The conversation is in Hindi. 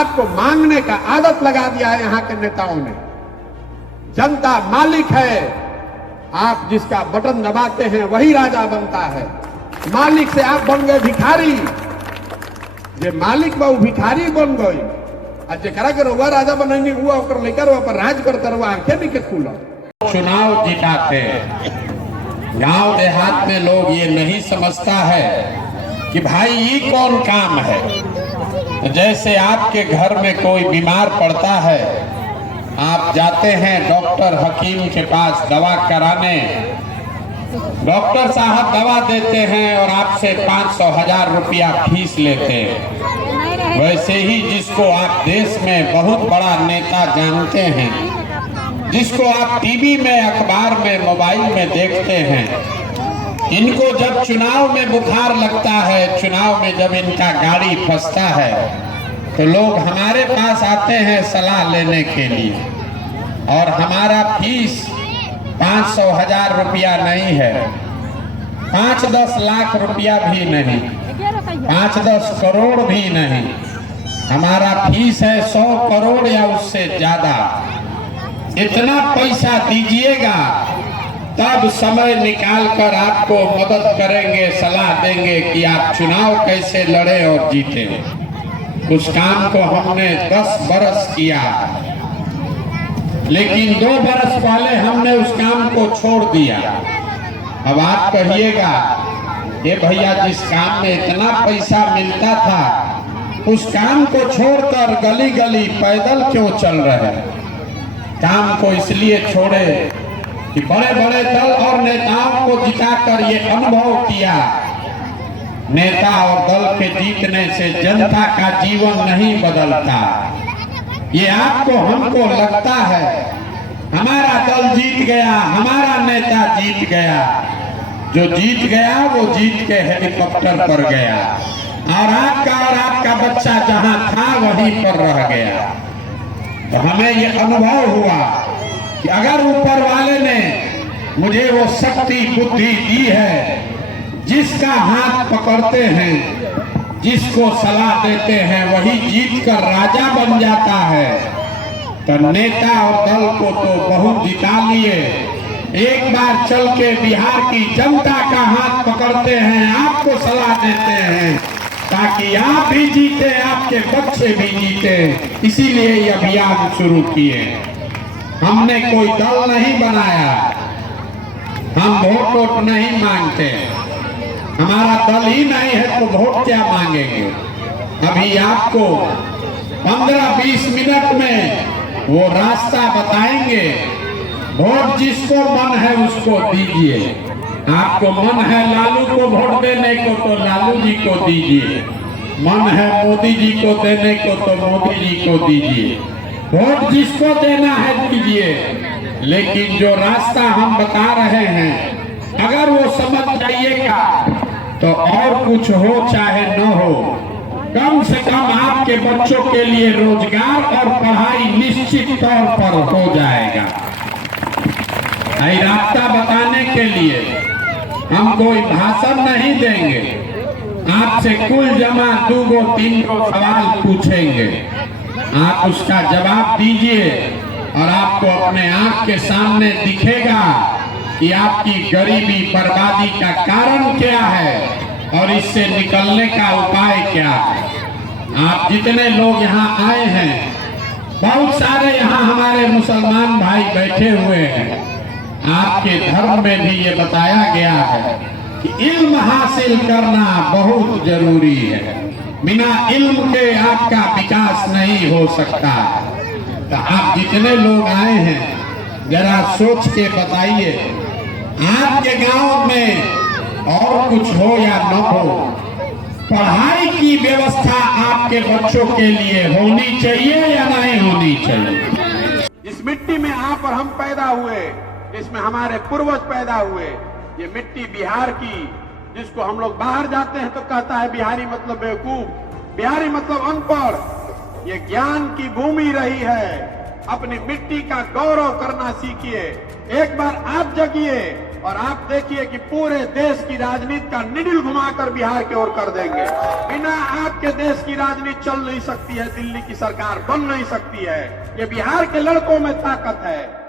आपको मांगने का आदत लगा दिया है यहाँ के नेताओं ने। जनता मालिक है, आप जिसका बटन दबाते हैं वही राजा बनता है। मालिक से आप बन गए भिखारी, जे मालिक बा भिखारी बन गई। आज जरा के रुआ राजा बनेंगे हुआ और लेकर पर राज करता रहा आंखें नहीं के खुला। चुनाव जिताते गांव देहात में लोग ये नहीं समझता है कि भाई ये कौन काम है। जैसे आपके घर में कोई बीमार पड़ता है, आप जाते हैं डॉक्टर हकीम के पास दवा कराने, डॉक्टर साहब दवा देते हैं और आपसे 500,000 रुपया फीस लेते हैं। वैसे ही जिसको आप देश में बहुत बड़ा नेता जानते हैं, जिसको आप टीवी में, अखबार में, मोबाइल में देखते हैं, इनको जब चुनाव में बुखार लगता है, चुनाव में जब इनका गाड़ी फंसता है, तो लोग हमारे पास आते हैं सलाह लेने के लिए। और हमारा फीस 500,000 रुपया नहीं है, 5-10 लाख रुपया भी नहीं, 5-10 करोड़ भी नहीं। हमारा फीस है 100 करोड़ या उससे ज्यादा। इतना पैसा दीजिएगा तब समय निकाल कर आपको मदद करेंगे, सलाह देंगे कि आप चुनाव कैसे लड़े और जीते। उस काम को हमने 10 बरस किया, लेकिन 2 बरस पहले हमने उस काम को छोड़ दिया। अब आप कहिएगा ये भैया जिस काम में इतना पैसा मिलता था, उस काम को छोड़कर गली गली पैदल क्यों चल रहे हैं? काम को इसलिए छोड़े कि बड़े बड़े दल और नेताओं को जिताकर ये अनुभव किया, नेता और दल के जीतने से जनता का जीवन नहीं बदलता। ये आपको हमको लगता है हमारा दल जीत गया, हमारा नेता जीत गया। जो जीत गया वो जीत के हेलीकॉप्टर पर गया, और आपका बच्चा जहां था वहीं पर रह गया। तो हमें ये अनुभव हुआ कि अगर ऊपर वाले ने मुझे वो शक्ति बुद्धि दी है, जिसका हाथ पकड़ते हैं, जिसको सलाह देते हैं, वही जीत कर राजा बन जाता है। तो नेता और दल को तो बहुत जिता लिए, एक बार चल के बिहार की जनता का हाथ पकड़ते हैं, आपको सलाह देते हैं ताकि आप भी जीते, आपके बच्चे भी जीते। इसीलिए ये अभियान शुरू किए। हमने कोई दल नहीं बनाया, हम वोट नहीं मांगते। हमारा दल ही नहीं है तो वोट क्या मांगेंगे? अभी आपको 15-20 मिनट में वो रास्ता बताएंगे। वोट जिसको मन है उसको दीजिए। आपको मन है लालू को वोट देने को तो लालू जी को दीजिए, मन है मोदी जी को देने को तो मोदी जी को दीजिए। वोट जिसको देना है दीजिए, लेकिन जो रास्ता हम बता रहे हैं अगर वो समझ जाइएगा तो और कुछ हो चाहे न हो, कम से कम आपके बच्चों के लिए रोजगार और पढ़ाई निश्चित तौर पर हो जाएगा। रास्ता बताने के लिए हम कोई भाषण नहीं देंगे, आपसे कुल जमा 2-3 सवाल पूछेंगे, आप उसका जवाब दीजिए और आपको अपने आंख के सामने दिखेगा कि आपकी गरीबी बर्बादी का कारण क्या है और इससे निकलने का उपाय क्या है। आप जितने लोग यहाँ आए हैं, बहुत सारे यहाँ हमारे मुसलमान भाई बैठे हुए हैं। आपके धर्म में भी ये बताया गया है कि इल्म हासिल करना बहुत जरूरी है, बिना इल्म के आपका विकास नहीं हो सकता। तो आप जितने लोग आए हैं जरा सोच के बताइए, आपके गांव में और कुछ हो या न हो, पढ़ाई की व्यवस्था आपके बच्चों के लिए होनी चाहिए या नहीं होनी चाहिए? इस मिट्टी में आप और हम पैदा हुए, इसमें हमारे पूर्वज पैदा हुए। ये मिट्टी बिहार की, जिसको हम लोग बाहर जाते हैं तो कहता है बिहारी मतलब बेवकूफ, बिहारी मतलब अनपढ़। ये ज्ञान की भूमि रही है। अपनी मिट्टी का गौरव करना सीखिए। एक बार आप जगिए, और आप देखिए कि पूरे देश की राजनीति का निडिल घुमाकर बिहार की ओर कर देंगे। बिना आपके देश की राजनीति चल नहीं सकती है, दिल्ली की सरकार बन नहीं सकती है। ये बिहार के लड़कों में ताकत है।